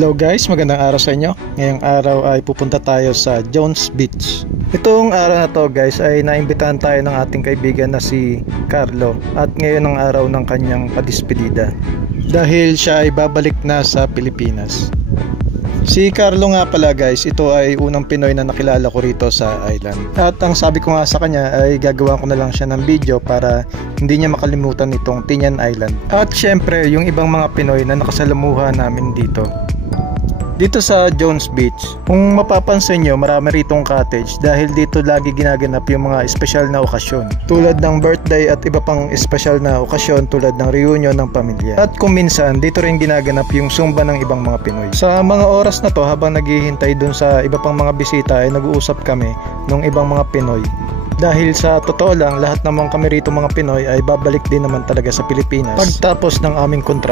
Hello guys, magandang araw sa inyo. Ngayong araw ay pupunta tayo sa Jones Beach. Itong araw na to guys ay naimbitahan tayo ng ating kaibigan na si Carlo. At ngayon ang araw ng kanyang padispedida dahil siya ay babalik na sa Pilipinas. Si Carlo nga pala guys, ito ay unang Pinoy na nakilala ko rito sa island. At ang sabi ko nga sa kanya ay gagawa ko na lang siya ng video para hindi niya makalimutan itong Tinian Island. At syempre yung ibang mga Pinoy na nakasalamuha namin dito sa Jones Beach. Kung mapapansin nyo, marami ritong cottage dahil dito lagi ginaganap yung mga espesyal na okasyon tulad ng birthday at iba pang espesyal na okasyon tulad ng reunion ng pamilya. At kung minsan dito rin ginaganap yung sumba ng ibang mga Pinoy. Sa mga oras na to, habang naghihintay dun sa iba pang mga bisita ay nag-uusap kami ng ibang mga Pinoy. Dahil sa totoo lang, lahat naman kami rito mga Pinoy ay babalik din naman talaga sa Pilipinas pagtapos ng aming kontrata.